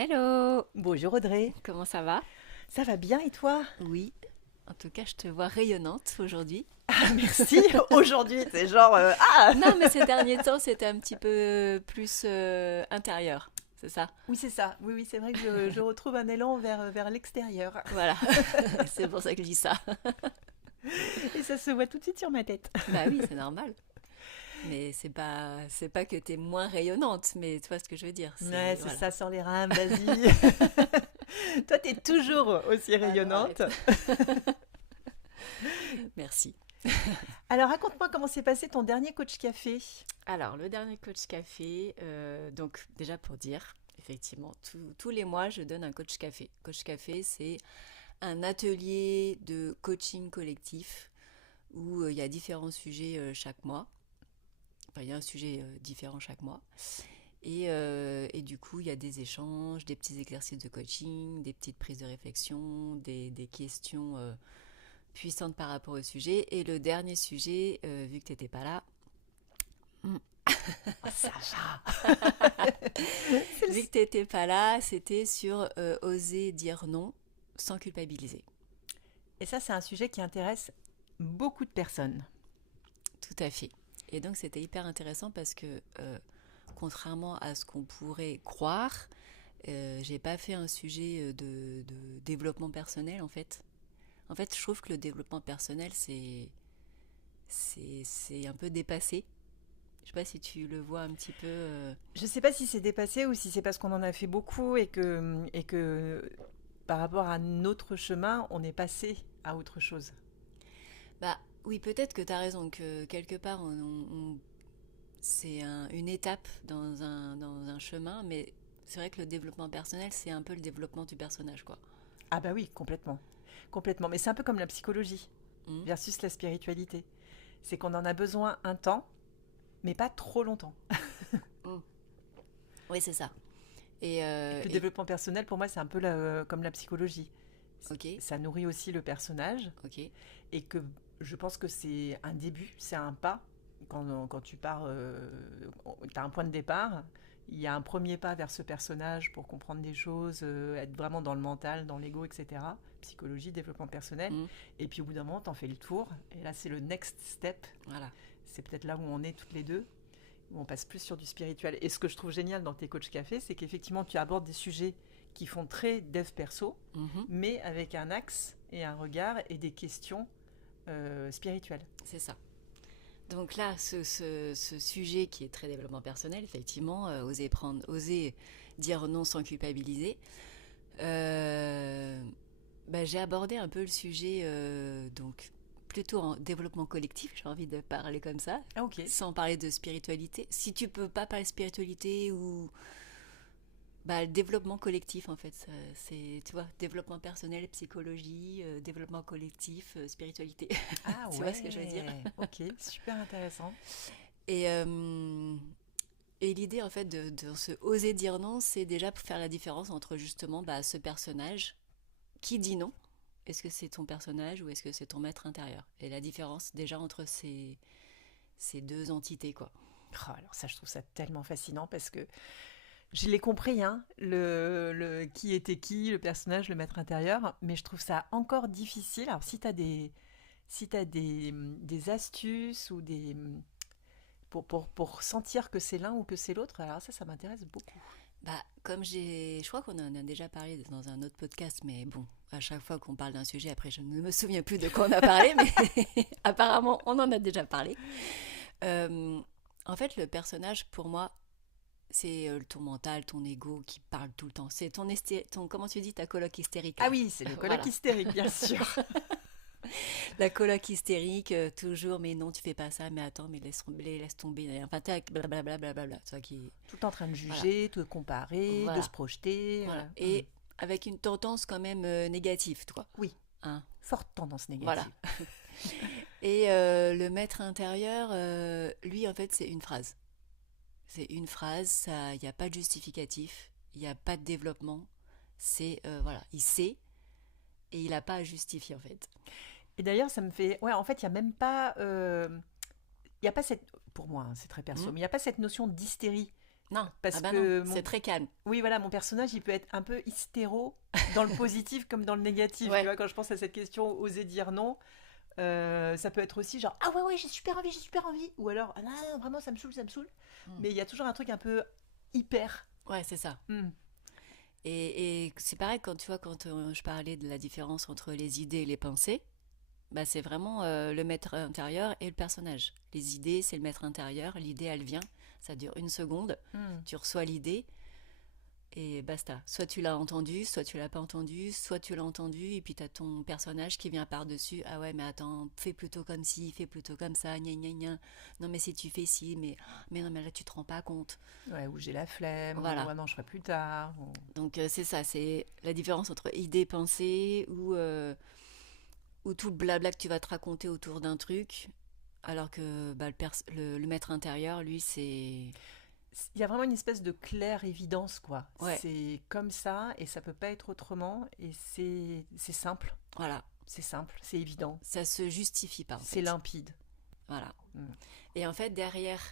Hello, Bonjour Audrey, comment ça va? ça va bien et toi? Oui, en tout cas, je te vois rayonnante aujourd'hui. Ah merci, aujourd'hui c'est genre ah Non, mais ces derniers temps, c'était un petit peu plus intérieur, c'est ça? oui c'est ça, oui c'est vrai que je retrouve un élan vers l'extérieur Voilà, c'est pour ça que je dis ça. et ça se voit tout de suite sur ma tête. Bah oui, c'est normal. Mais c'est pas que t'es moins rayonnante, mais tu vois ce que je veux dire, Ouais c'est c'est voilà. ça sur les rames, vas-y. Toi t'es toujours aussi Ah non, rayonnante. arrête. Merci. Alors raconte-moi comment s'est passé ton dernier coach café. Alors, le dernier coach café, donc déjà pour dire, effectivement, tous les mois, je donne un coach café. Coach café, c'est un atelier de coaching collectif où il y a différents sujets chaque mois. Enfin, il y a un sujet différent chaque mois. Et du coup, il y a des échanges, des petits exercices de coaching, des petites prises de réflexion, des questions puissantes par rapport au sujet. Et le dernier sujet, vu que tu n'étais pas là, Oh, ça va. C'est vu que tu n'étais pas là, c'était sur oser dire non sans culpabiliser. Et ça c'est un sujet qui intéresse beaucoup de personnes. Tout à fait. Et donc c'était hyper intéressant parce que contrairement à ce qu'on pourrait croire, j'ai pas fait un sujet de développement personnel en fait. En fait, je trouve que le développement personnel c'est un peu dépassé. Je sais pas si tu le vois un petit peu. Je sais pas si c'est dépassé ou si c'est parce qu'on en a fait beaucoup et que par rapport à notre chemin, on est passé à autre chose. Bah oui, peut-être que tu as raison que quelque part c'est une étape dans un chemin, mais c'est vrai que le développement personnel c'est un peu le développement du personnage quoi. Ah bah oui, complètement. Complètement. Mais c'est un peu comme la psychologie Hmm. versus la spiritualité. C'est qu'on en a besoin un temps, mais pas trop longtemps. Hmm. Oui, c'est ça. Et que le Et développement personnel, pour moi, c'est un peu comme la psychologie. ok, Ça nourrit aussi le personnage ok. et que je pense que c'est un début, c'est un pas. Quand tu pars, tu as un point de départ, il y a un premier pas vers ce personnage pour comprendre des choses, être vraiment dans le mental, dans l'ego, etc. Psychologie, développement personnel. Hmm. Et puis au bout d'un moment, tu en fais le tour. Et là, c'est le next step. Voilà. C'est peut-être là où on est toutes les deux, où on passe plus sur du spirituel. Et ce que je trouve génial dans tes coachs café, c'est qu'effectivement, tu abordes des sujets qui font très dev perso, Mhm. mais avec un axe et un regard et des questions spirituelles. C'est ça. Donc là, ce sujet qui est très développement personnel, effectivement, oser dire non sans culpabiliser. euh, j'ai abordé un peu le sujet, donc plutôt en développement collectif, j'ai envie de parler comme ça, Ah, ok. sans parler de spiritualité. Si tu peux pas parler de spiritualité ou le développement collectif en fait, c'est tu vois développement personnel, psychologie, développement collectif, spiritualité. Ah Tu vois ce que je veux dire? ouais. Ok, super intéressant. Et et l'idée en fait de se oser dire non, c'est déjà pour faire la différence entre justement ce personnage qui dit non. Est-ce que c'est ton personnage ou est-ce que c'est ton maître intérieur? Et la différence déjà entre ces deux entités quoi. Oh, alors ça, je trouve ça tellement fascinant parce que je l'ai compris, hein, le qui était qui, le personnage, le maître intérieur, mais je trouve ça encore difficile. Alors si t'as des astuces ou pour sentir que c'est l'un ou que c'est l'autre, alors ça m'intéresse beaucoup. Comme je crois qu'on en a déjà parlé dans un autre podcast, mais bon, à chaque fois qu'on parle d'un sujet, après je ne me souviens plus de quoi on a parlé, mais apparemment on en a déjà parlé. Euh, En fait, le personnage pour moi, c'est ton mental, ton ego qui parle tout le temps. C'est comment tu dis, ta coloc hystérique Ah là. oui, c'est le colloque Voilà, hystérique, bien sûr. la coloc hystérique, toujours, mais non, tu fais pas ça, mais attends, mais laisse tomber. Enfin, t'es avec blablabla, blablabla, tu vois, qui. Tout en train de Voilà, juger, de comparer, de voilà, se projeter. voilà. Et avec une tendance quand même négative, toi. Oui, Hein, forte tendance voilà. négative. Et le maître intérieur, lui, en fait, c'est une phrase. C'est une phrase, il n'y a pas de justificatif, il n'y a pas de développement. C'est, voilà, il sait et il n'a pas à justifier, en fait. Et d'ailleurs, ça me fait... Ouais, en fait, il n'y a même pas... Il y a pas cette... Pour moi, hein, c'est très perso, Hmm. mais il n'y a pas cette notion d'hystérie. Non, Parce ah bah non, que c'est très calme. oui, voilà, mon personnage, il peut être un peu hystéro dans le positif comme dans le négatif. Tu Ouais, vois, quand je pense à cette question, oser dire non, ça peut être aussi genre, ah ouais, ouais, j'ai super envie. Ou alors, ah non, vraiment, ça me saoule, ça me saoule. mm. Mais il y a toujours un truc un peu hyper. Ouais, c'est ça. Hmm. Et c'est pareil quand tu vois, quand je parlais de la différence entre les idées et les pensées, bah c'est vraiment le maître intérieur et le personnage. Les idées, c'est le maître intérieur, l'idée, elle vient, ça dure une seconde, Hmm. tu reçois l'idée et basta. Soit tu l'as entendu, soit tu l'as pas entendu, soit tu l'as entendu et puis tu as ton personnage qui vient par-dessus. Ah ouais, mais attends, fais plutôt comme ci, fais plutôt comme ça, gna gna gna. Non, mais si tu fais ci, mais non, mais là tu te rends pas compte. Ouais, ou j'ai la flemme, ou Voilà. ah non, je ferai plus tard. Donc c'est ça, c'est la différence entre idée, pensée ou tout le blabla que tu vas te raconter autour d'un truc, alors que bah, le maître intérieur, lui, c'est... Il y a vraiment une espèce de claire évidence, quoi. Ouais, C'est comme ça et ça peut pas être autrement. Et c'est simple, voilà, c'est évident, ça se justifie pas en c'est fait. limpide. Voilà. Mm. Et en fait, derrière,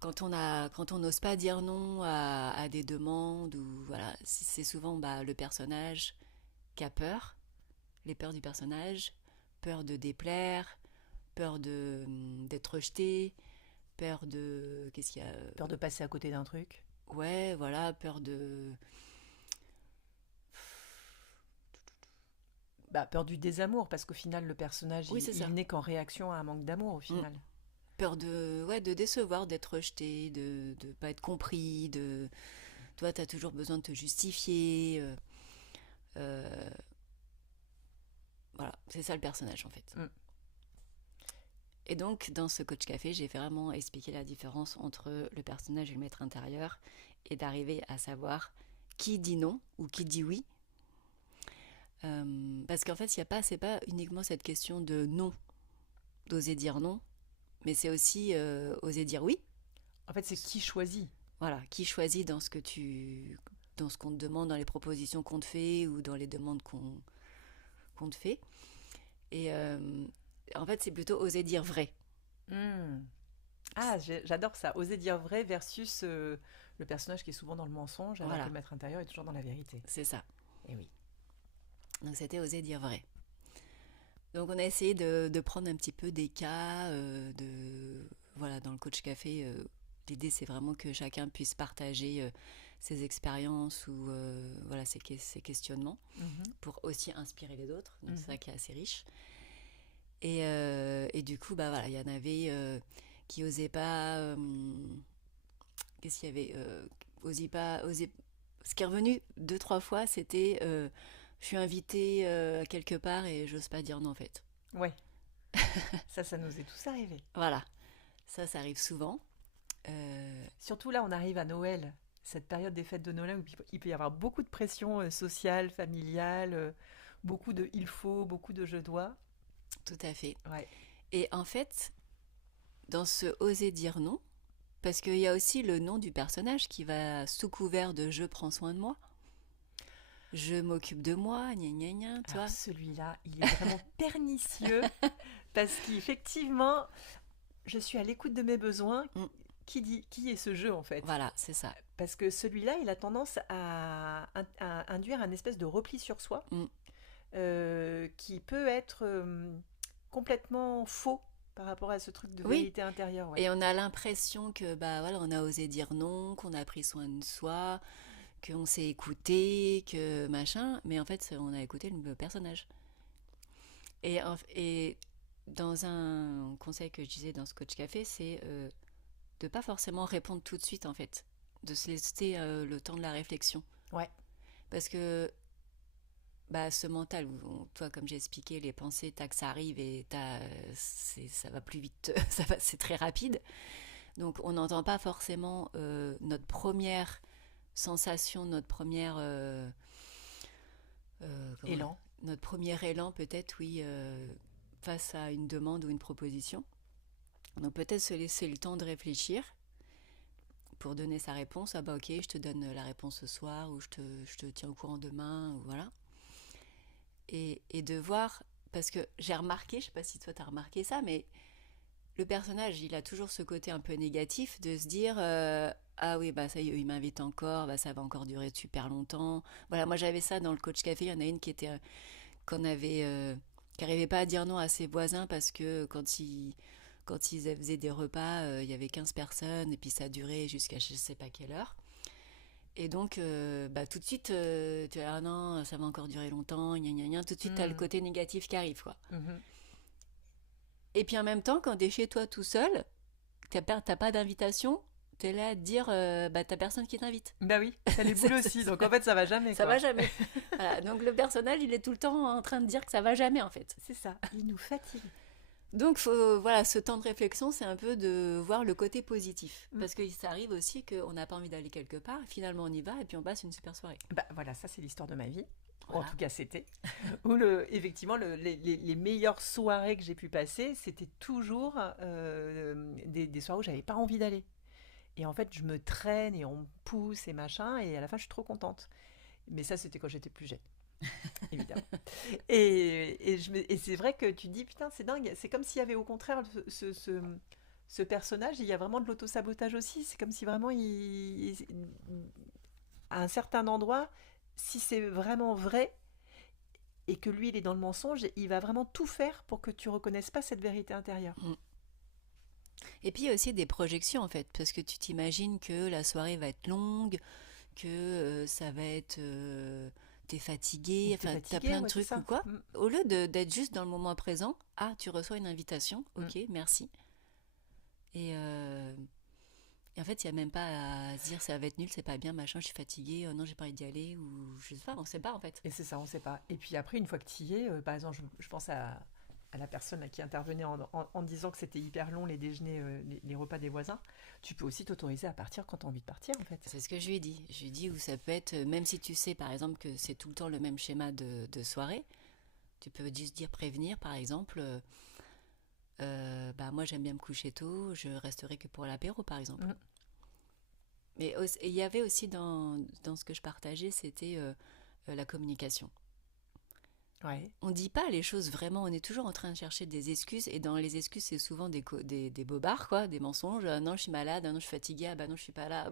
quand on n'ose pas dire non à des demandes, ou voilà, c'est souvent bah, le personnage qui a peur, les peurs du personnage, peur de déplaire, peur d'être rejeté, peur de... Qu'est-ce qu'il y a Peur de passer à côté d'un truc. Ouais, voilà, peur de... Bah, peur du désamour, parce qu'au final, le personnage, Oui, c'est ça. il n'est qu'en réaction à un manque d'amour, au Mm. final. Peur de, ouais, de décevoir, d'être rejeté, de pas être compris, de... Toi, t'as toujours besoin de te justifier. Euh, voilà, c'est ça le personnage en fait. Mm. Et donc, dans ce coach café, j'ai vraiment expliqué la différence entre le personnage et le maître intérieur et d'arriver à savoir qui dit non ou qui dit oui. Parce qu'en fait, il y a pas, c'est pas uniquement cette question de non, d'oser dire non, mais c'est aussi oser dire oui. En fait, c'est qui choisit. Voilà, qui choisit dans ce qu'on te demande, dans les propositions qu'on te fait ou dans les demandes qu'on te fait. Et en fait, c'est plutôt oser dire vrai. Mm. Ah, j'adore ça. Oser dire vrai versus le personnage qui est souvent dans le mensonge, alors que Voilà, le maître intérieur est toujours dans la vérité. c'est ça. Et oui. Donc c'était oser dire vrai. Donc on a essayé de prendre un petit peu des cas voilà, dans le coach café. L'idée c'est vraiment que chacun puisse partager ses expériences ou voilà, ses questionnements Mhm. pour aussi inspirer les autres. Donc c'est Mhm. ça qui est assez riche. Et du coup, bah voilà, il y en avait qui osaient pas. Qu'est-ce qu'il y avait Osaient pas. Ce qui est revenu deux, trois fois, c'était je suis invitée à quelque part et j'ose pas dire non en fait. Ouais, ça nous est tous arrivé. Voilà, ça arrive souvent. Euh, Surtout là, on arrive à Noël, cette période des fêtes de Noël où il peut y avoir beaucoup de pression sociale, familiale, beaucoup de il faut, beaucoup de je dois. Tout à fait. Ouais. Et en fait, dans ce oser dire non, parce qu'il y a aussi le nom du personnage qui va sous couvert de je prends soin de moi, je m'occupe de moi, gna gna gna, Alors toi. celui-là, il est vraiment pernicieux parce qu'effectivement, je suis à l'écoute de mes besoins. Mm, Qui est ce jeu en fait? voilà, c'est ça. Parce que celui-là, il a tendance à induire un espèce de repli sur soi Mm, qui peut être complètement faux par rapport à ce truc de oui. vérité intérieure. Ouais. Et on a l'impression que bah voilà, on a osé dire non, qu'on a pris soin de soi, qu'on s'est écouté, que machin, mais en fait, on a écouté le personnage. Et dans un conseil que je disais dans ce coach café, c'est de pas forcément répondre tout de suite en fait, de se laisser le temps de la réflexion, Ouais. parce que bah ce mental, toi comme j'ai expliqué, les pensées, tac, ça arrive et ça va plus vite, c'est très rapide. Donc on n'entend pas forcément notre première sensation, comment- Élan. notre premier élan peut-être, oui, face à une demande ou une proposition. Donc peut-être se laisser le temps de réfléchir pour donner sa réponse. Ah bah ok, je te donne la réponse ce soir ou je te tiens au courant demain, ou voilà. Et de voir, parce que j'ai remarqué, je sais pas si toi t'as remarqué ça, mais le personnage, il a toujours ce côté un peu négatif de se dire ah oui, bah ça y est, il m'invite encore, bah ça va encore durer super longtemps. Voilà, moi j'avais ça dans le coach café. Il y en a une qui était qu'on avait qui arrivait pas à dire non à ses voisins parce que quand ils faisaient des repas, il y avait 15 personnes et puis ça durait jusqu'à je sais pas quelle heure. Et donc, bah, tout de suite, tu as ah non, ça va encore durer longtemps, gna gna gna. Tout de suite, tu as le Mm. côté négatif qui arrive, quoi. Mhm. Et puis en même temps, quand tu es chez toi tout seul, t'as pas d'invitation, tu es là à te dire, bah, t'as personne qui t'invite. Bah oui, t'as les boules aussi, donc en fait ça va jamais Ça va quoi. jamais. Voilà, donc le personnage, il est tout le temps en train de dire que ça va jamais, en fait. C'est ça, il nous fatigue. Donc, voilà, ce temps de réflexion, c'est un peu de voir le côté positif. Mm. Parce que ça arrive aussi qu'on n'a pas envie d'aller quelque part, finalement on y va et puis on passe une super soirée. Bah voilà, ça c'est l'histoire de ma vie. Ou en Voilà. tout cas c'était. Où effectivement les meilleures soirées que j'ai pu passer, c'était toujours des soirées où j'avais pas envie d'aller. Et en fait je me traîne et on me pousse et machin, et à la fin je suis trop contente. Mais ça c'était quand j'étais plus jeune. Évidemment. Et c'est vrai que tu dis, putain, c'est dingue. C'est comme s'il y avait au contraire ce personnage, il y a vraiment de l'autosabotage aussi. C'est comme si vraiment, à un certain endroit, si c'est vraiment vrai et que lui, il est dans le mensonge, il va vraiment tout faire pour que tu reconnaisses pas cette vérité intérieure. Mm. Et puis il y a aussi des projections en fait, parce que tu t'imagines que la soirée va être longue, que ça va être... t'es fatigué, Donc, t'es enfin t'as fatigué, plein de ouais, c'est trucs ou ça. quoi. Mm, Au lieu d'être juste dans le moment présent, ah tu reçois une invitation, mm. ok, merci. Et, et en fait il n'y a même pas à se dire ça va être nul, c'est pas bien, machin, je suis fatiguée, non j'ai pas envie d'y aller, ou je sais pas, on sait pas en fait. Et c'est ça, on sait pas. Et puis après, une fois que tu y es, par exemple, je pense à la personne là, qui intervenait en disant que c'était hyper long les déjeuners, les repas des voisins. Tu peux aussi t'autoriser à partir quand tu as envie de partir, en fait. C'est ce que je lui ai dit. Je lui ai dit où ça peut être, même si tu sais par exemple que c'est tout le temps le même schéma de soirée, tu peux juste dire prévenir par exemple, bah moi j'aime bien me coucher tôt, je resterai que pour l'apéro par exemple. Mm. Mais il y avait aussi dans ce que je partageais, c'était la communication. Ouais. On dit pas les choses vraiment, on est toujours en train de chercher des excuses, et dans les excuses c'est souvent des bobards quoi, des mensonges. Ah non je suis malade, ah non je suis fatiguée, ah bah non je suis pas là.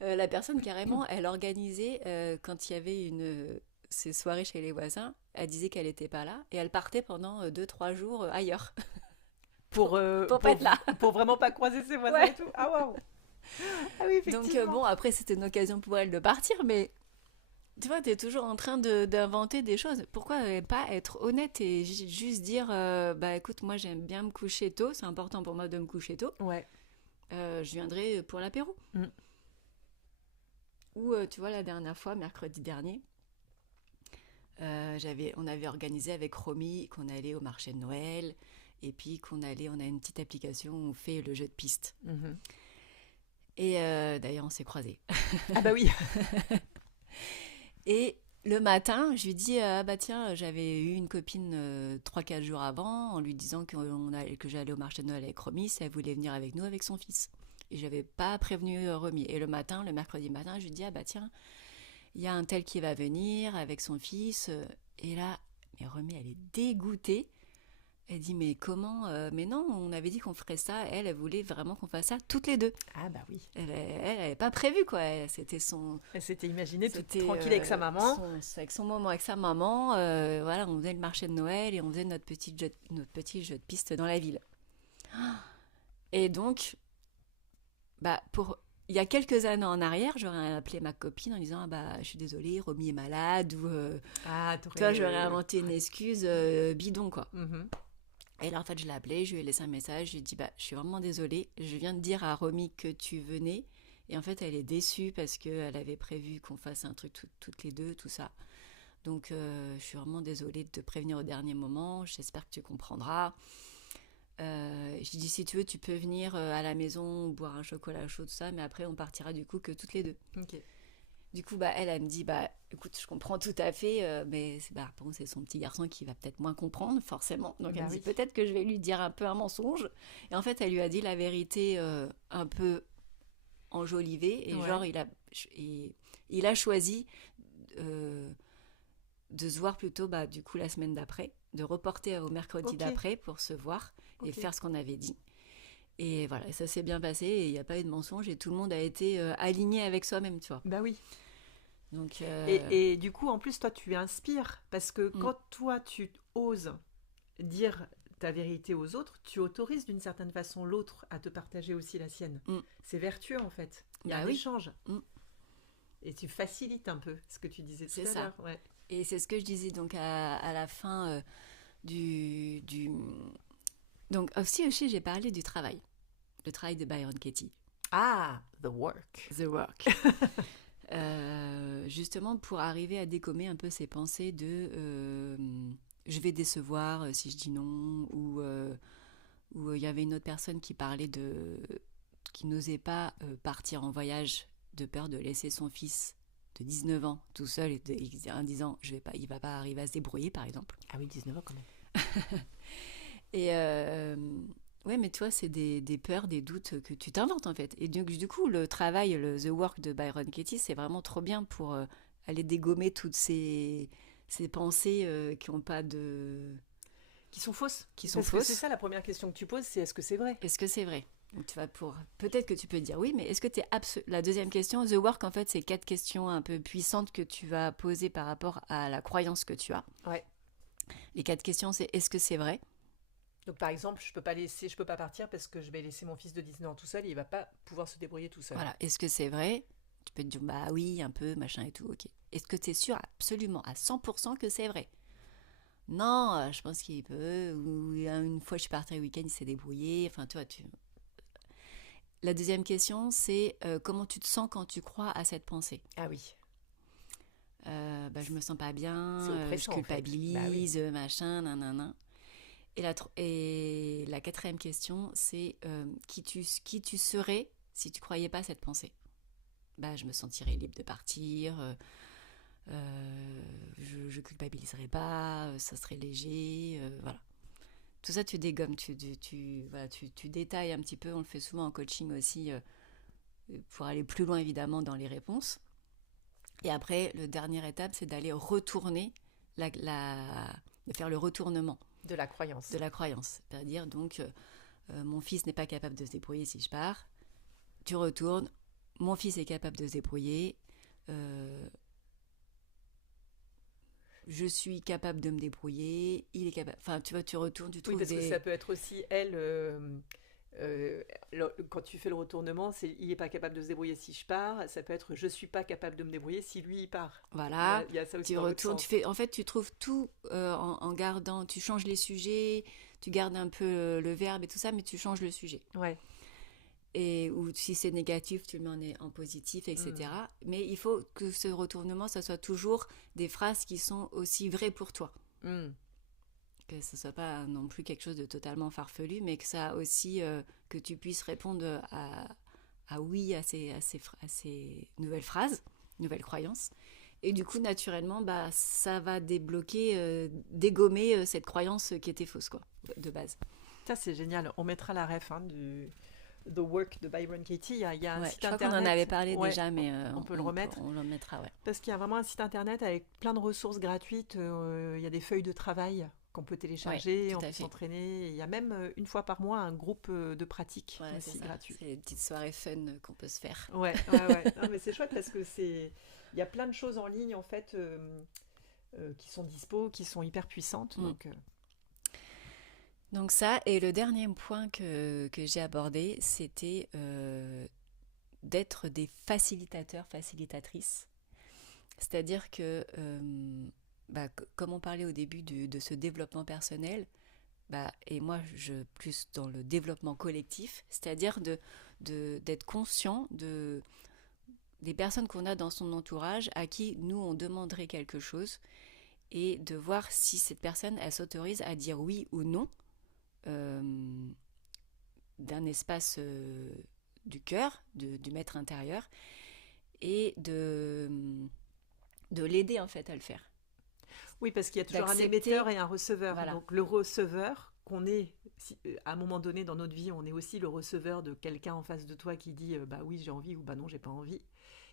La personne carrément, elle organisait quand il y avait ces soirées chez les voisins, elle disait qu'elle n'était pas là et elle partait pendant 2-3 jours ailleurs pour pas être là. Pour vraiment pas croiser ses voisins Ouais. et tout. Ah waouh. Ah oui, Donc effectivement. bon, après c'était une occasion pour elle de partir, mais tu vois, t'es toujours en train d'inventer des choses. Pourquoi pas être honnête et juste dire, bah écoute, moi j'aime bien me coucher tôt, c'est important pour moi de me coucher tôt, Ouais. je viendrai pour l'apéro. Mm. Ou tu vois, la dernière fois, mercredi dernier, on avait organisé avec Romy qu'on allait au marché de Noël et puis on a une petite application où on fait le jeu de piste. Mhm. Et d'ailleurs, on s'est croisés. Ah bah oui. Et le matin, je lui dis, ah bah tiens, j'avais eu une copine 3-4 jours avant en lui disant que j'allais au marché de Noël avec Romy, si elle voulait venir avec nous avec son fils. Et je n'avais pas prévenu Romy. Et le matin, le mercredi matin, je lui dis, ah bah tiens, il y a un tel qui va venir avec son fils. Et là, mais Romy, elle est dégoûtée. Elle dit, mais comment mais non, on avait dit qu'on ferait ça. Elle voulait vraiment qu'on fasse ça toutes les deux. Ah bah oui. Elle n'avait pas prévu, quoi. C'était son... Elle s'était imaginée toute C'était tranquille avec sa maman. avec son moment avec sa maman. Voilà, on faisait le marché de Noël et on faisait notre petit jeu de piste dans la ville. Et donc, bah, il y a quelques années en arrière, j'aurais appelé ma copine en disant ah bah, je suis désolée, Romy est malade, ou Ah, toi, j'aurais inventé une excuse bidon, quoi. Mhm. Et là, en fait, je l'ai appelé, je lui ai laissé un message, je lui ai dit bah, je suis vraiment désolée, je viens de dire à Romy que tu venais. Et en fait, elle est déçue parce qu'elle avait prévu qu'on fasse un truc toutes les deux, tout ça. Donc, je suis vraiment désolée de te prévenir au dernier moment. J'espère que tu comprendras. Je dis, si tu veux, tu peux venir à la maison, boire un chocolat chaud, tout ça. Mais après, on partira du coup que toutes les deux. Ok. Du coup, bah, elle me dit, bah, écoute, je comprends tout à fait. Mais bon, c'est son petit garçon qui va peut-être moins comprendre, forcément. Donc, elle me dit, peut-être que je vais lui dire un peu un mensonge. Et en fait, elle lui a dit la vérité un peu enjolivé et Ouais. genre il a choisi de se voir plutôt bah, du coup la semaine d'après, de reporter au mercredi Ok. d'après pour se voir et Ok. faire ce qu'on avait dit. Et voilà, ça s'est bien passé et il n'y a pas eu de mensonge et tout le monde a été aligné avec soi-même, tu vois. Bah oui. Donc, Et du coup, en plus, toi, tu inspires parce que mm, quand toi, tu oses dire ta vérité aux autres, tu autorises d'une certaine façon l'autre à te partager aussi la sienne. mm. C'est vertueux en fait. Il y a Bah un oui, échange. mm, Et tu facilites un peu ce que tu disais tout c'est à ça. l'heure. Ouais. Et c'est ce que je disais donc à la fin du... Donc aussi j'ai parlé du travail. Le travail de Byron Katie. Ah, the work. The Work. Justement pour arriver à dégommer un peu ces pensées de je vais décevoir si je dis non ou il y avait une autre personne qui parlait de qui n'osait pas partir en voyage de peur de laisser son fils de 19 ans tout seul en disant je vais pas, il va pas arriver à se débrouiller par exemple. Ah oui, 19 ans quand même. Et ouais, mais toi, c'est des peurs, des doutes que tu t'inventes en fait. Et donc, du coup, le travail, The Work de Byron Katie, c'est vraiment trop bien pour aller dégommer toutes ces pensées qui ont pas de. Qui sont fausses. Qui sont Parce que c'est fausses. ça la première question que tu poses, c'est est-ce que c'est vrai? Est-ce que c'est vrai? Donc, tu vas pour. Peut-être que tu peux dire oui, mais est-ce que tu es La deuxième question, The Work, en fait, c'est 4 questions un peu puissantes que tu vas poser par rapport à la croyance que tu as. Ouais. Les 4 questions, c'est est-ce que c'est vrai? Donc par exemple, je peux pas partir parce que je vais laisser mon fils de 19 ans tout seul et il va pas pouvoir se débrouiller tout seul. Voilà, est-ce que c'est vrai? Tu peux te dire, bah oui, un peu, machin et tout, ok. Est-ce que tu es sûr absolument à 100% que c'est vrai? Non, je pense qu'il peut. Ou une fois, je suis partie le week-end, il s'est débrouillé. Enfin, tu vois, La deuxième question, c'est comment tu te sens quand tu crois à cette pensée? Ah oui. Bah, je me sens pas bien, C'est je oppressant en fait. Bah oui. culpabilise, machin, nanana. Et la quatrième question, c'est qui tu serais si tu croyais pas à cette pensée? Bah, je me sentirais libre de partir, je culpabiliserais pas, ça serait léger, voilà. Tout ça, tu dégommes, voilà, tu détailles un petit peu, on le fait souvent en coaching aussi, pour aller plus loin évidemment dans les réponses. Et après, la dernière étape, c'est d'aller retourner, de faire le retournement De la croyance. de la croyance. C'est-à-dire donc, mon fils n'est pas capable de se débrouiller si je pars, tu retournes, mon fils est capable de se débrouiller, je suis capable de me débrouiller, il est capable. Enfin, tu vois, tu retournes, tu Oui, trouves parce que des. ça peut être aussi elle. Quand tu fais le retournement, c'est il est pas capable de se débrouiller si je pars. Ça peut être je suis pas capable de me débrouiller si lui il part. Voilà, Il y a ça aussi tu dans l'autre retournes, sens. en fait, tu trouves tout en gardant. Tu changes les sujets, tu gardes un peu le verbe et tout ça, mais tu changes le sujet. Ouais. Et ou si c'est négatif, tu le mets en positif, Mm. etc. Mais il faut que ce retournement, ça soit toujours des phrases qui sont aussi vraies pour toi. Mm. Que ce soit pas non plus quelque chose de totalement farfelu, mais que ça aussi que tu puisses répondre à oui à ces nouvelles phrases, nouvelles croyances. Et du coup, naturellement, bah, ça va débloquer, dégommer cette croyance qui était fausse, quoi, de base. Ça c'est génial. On mettra la ref du The Work de Byron Katie. Il y a un Ouais, site je crois qu'on en internet. avait parlé Ouais, déjà, mais on peut le remettre. on le mettra, ouais. Parce qu'il y a vraiment un site internet avec plein de ressources gratuites. Il y a des feuilles de travail qu'on peut Ouais, télécharger, tout on à peut fait. s'entraîner. Il y a même une fois par mois un groupe de pratique Voilà, c'est aussi ça. gratuit. C'est les petites soirées fun qu'on peut se faire. Ouais. Non, mais c'est chouette parce que il y a plein de choses en ligne en fait qui sont dispo, qui sont hyper puissantes. Mm. Donc, Donc ça, et le dernier point que j'ai abordé, c'était d'être des facilitateurs, facilitatrices. C'est-à-dire que, bah, comme on parlait au début de ce développement personnel, bah, et moi, plus dans le développement collectif, c'est-à-dire d'être conscient des personnes qu'on a dans son entourage à qui nous, on demanderait quelque chose et de voir si cette personne, elle s'autorise à dire oui ou non euh, d'un espace du cœur, du maître intérieur, et de l'aider en fait à le faire. oui, parce qu'il y a toujours un D'accepter, émetteur et un receveur. voilà, Donc le receveur qu'on est, à un moment donné dans notre vie, on est aussi le receveur de quelqu'un en face de toi qui dit bah oui j'ai envie ou bah non j'ai pas envie.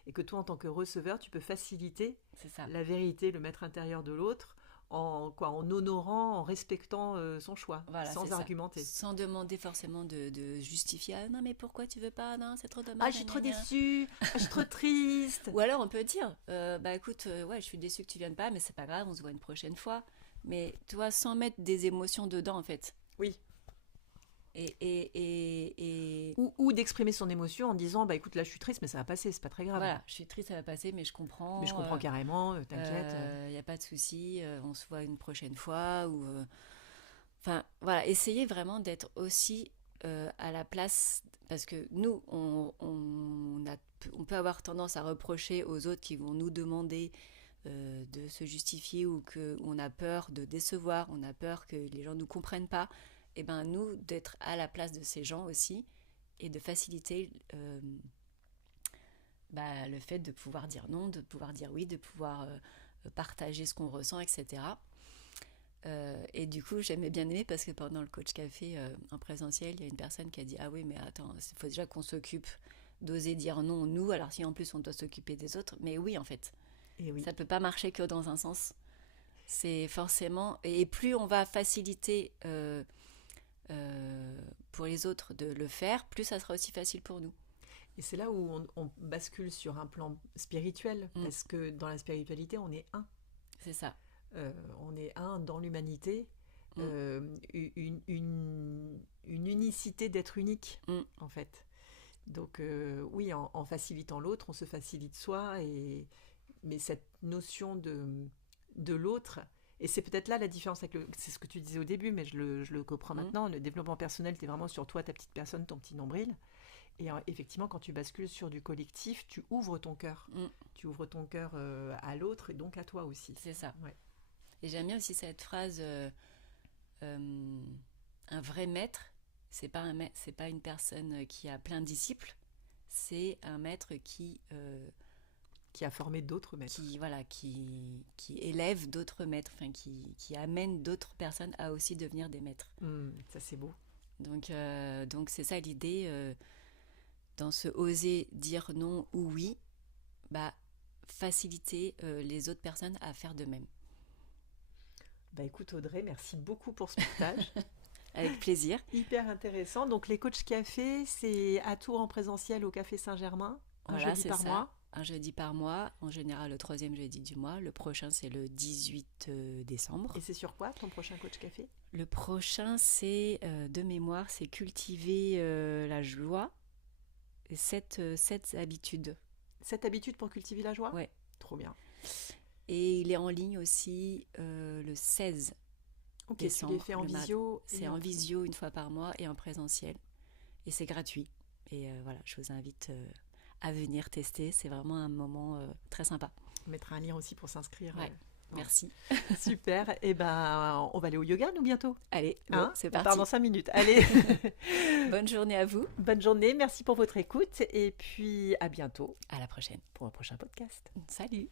Et que toi en tant que receveur, tu peux faciliter c'est ça. la vérité, le maître intérieur de l'autre en honorant, en respectant son choix, Voilà, sans c'est ça. argumenter. Sans demander forcément de justifier. Ah non, mais pourquoi tu veux pas? Non, c'est trop Ah, dommage. je suis Gna, trop gna, gna. déçue, ah, je suis trop triste. Ou alors on peut dire, bah écoute, ouais, je suis déçue que tu viennes pas, mais c'est pas grave, on se voit une prochaine fois. Mais tu vois, sans mettre des émotions dedans en fait. Oui. Et Ou d'exprimer son émotion en disant, bah écoute, là je suis triste, mais ça va passer, c'est pas très grave. voilà, je suis triste, ça va passer, mais je comprends. Mais je comprends carrément, t'inquiète. Il n'y a pas de souci, on se voit une prochaine fois. Enfin, voilà, essayez vraiment d'être aussi à la place. Parce que nous, on peut avoir tendance à reprocher aux autres qui vont nous demander de se justifier ou qu'on a peur de décevoir, on a peur que les gens ne nous comprennent pas. Et ben nous, d'être à la place de ces gens aussi et de faciliter le fait de pouvoir dire non, de pouvoir dire oui, de pouvoir partager ce qu'on ressent, etc. Et du coup, j'aimais bien aimer parce que pendant le coach café en présentiel, il y a une personne qui a dit « Ah oui, mais attends, il faut déjà qu'on s'occupe d'oser dire non, nous, alors si en plus on doit s'occuper des autres. » Mais oui, en fait, Et oui. ça ne peut pas marcher que dans un sens. C'est forcément... Et plus on va faciliter pour les autres de le faire, plus ça sera aussi facile pour nous. Et c'est là où on bascule sur un plan spirituel, parce que dans la spiritualité, on est un. C'est ça. On est un dans l'humanité, une unicité d'être unique, en fait. Donc oui, en facilitant l'autre, on se facilite soi, mais cette notion de l'autre, et c'est peut-être là la différence avec c'est ce que tu disais au début, mais je le comprends maintenant, le développement personnel, t'es vraiment sur toi, ta petite personne, ton petit nombril. Et effectivement, quand tu bascules sur du collectif, tu ouvres ton cœur. Tu ouvres ton cœur à l'autre et donc à toi aussi. C'est ça. Ouais. Et j'aime bien aussi cette phrase un vrai maître, c'est pas une personne qui a plein de disciples, c'est un maître qui a formé d'autres maîtres. Qui élève d'autres maîtres, enfin qui amène d'autres personnes à aussi devenir des maîtres. Ça c'est beau. Donc c'est ça l'idée, dans ce oser dire non ou oui, faciliter les autres personnes à faire de même. Écoute Audrey, merci beaucoup pour ce partage. Avec plaisir. Hyper intéressant. Donc les coachs café, c'est à Tours en présentiel au Café Saint-Germain, jeudi par mois. Un jeudi par mois, en général le 3e jeudi du mois. Le prochain, c'est le 18 décembre. Et c'est sur quoi ton prochain coach café? Le prochain, c'est, de mémoire, c'est cultiver la joie, 7 habitudes. 7 habitudes pour cultiver la joie? Ouais. Trop bien. Et il est en ligne aussi le 16 décembre. Tu les fais en visio? C'est en visio une fois par mois et en présentiel. Et c'est gratuit. Et voilà, je vous invite à venir tester. C'est vraiment un moment très sympa. On mettra un lien aussi pour s'inscrire. Ouais. Merci. Super. Et on va aller au yoga, nous, bientôt. Allez, c'est parti. On part dans 5 minutes. Allez. Bonne journée à vous. Bonne journée. Merci pour votre écoute. Et puis, à bientôt. À la prochaine. Pour un prochain podcast. Salut.